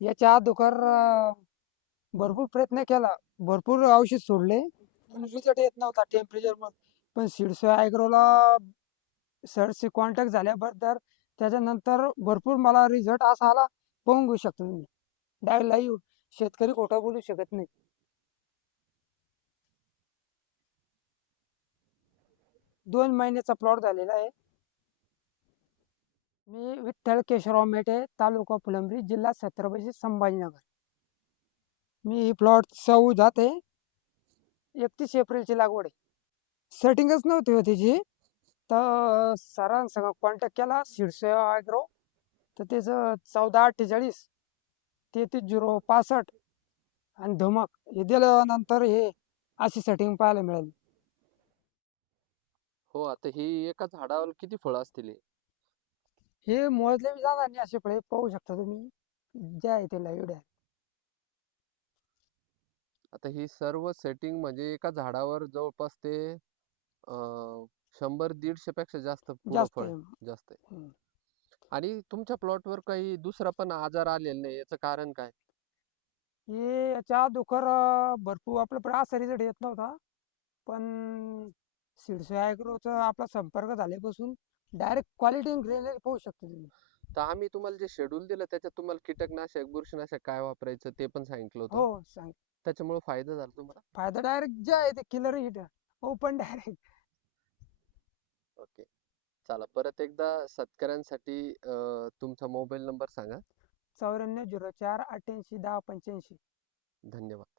याच्या अगोदर भरपूर प्रयत्न केला. भरपूर औषध सोडले. पण रिझल्ट येत नव्हता टेम्परेचर. पण सीड्स ॲग्रोला सरशी कॉन्टॅक्ट झाल्याबद्दल त्याच्यानंतर भरपूर मला रिझल्ट असा आला, पाहून घेऊ शकता तुम्ही. Direct live. शेतकरी खोटं बोलू शकत नाही. 2 महिन्याचा प्लॉट झालेला आहे. मी विठ्ठल केशवराव मेटे, तालुका फुलंब्री, जिल्हा छत्रपती संभाजीनगर. मी ही प्लॉट 14 ते 31 एप्रिलची लागवड आहे. सेटिंगच नव्हती हो त्याची. तर सरांसंग कॉन्टॅक्ट केला सीड्स ॲग्रो. तर त्याचं 1448 33 065 आणि धमक हे दिल्यानंतर हे अशी सेटिंग पाहायला मिळाली. हो, आता ही एका झाडावर किती फळं असतील हे? हे मोजले बी जाणार नाही असे फळे पाहू शकता तुम्ही. जे आहे ते लाईव्ह आहे. आता ही सर्व सेटिंग म्हणजे एका झाडावर जवळपास ते 100-150 पेक्षा जास्त पुढं जास्त फळ आहे. जास्त आहे. हम्म. आणि तुमच्या प्लॉटवर काही दुसरा पण आजार आलेला नाही, याचं कारण काय? हे याच्या अगोदर भरपूर आपल्याकडे असा रिझल्ट येत नव्हता. पण सीड्स ॲग्रोचा आपला संपर्क झाल्यापासून डायरेक्ट क्वालिटी ग्रेनरी पाहू शकता तुम्ही. तर आम्ही तुम्हाला जे शेड्यूल दिलं त्याच्यात तुम्हाला कीटकनाशक, बुरशीनाशक काय वापरायचं ते पण सांगितलं होतं. हो सांग. त्याच्यामुळे फायदा झाला तुम्हाला? फायदा डायरेक्ट जे आहे ते killer hit open direct. Okay. चला, परत एकदा शेतकऱ्यांसाठी तुमचा मोबाईल नंबर सांगा. 94 04 88 10 85. धन्यवाद.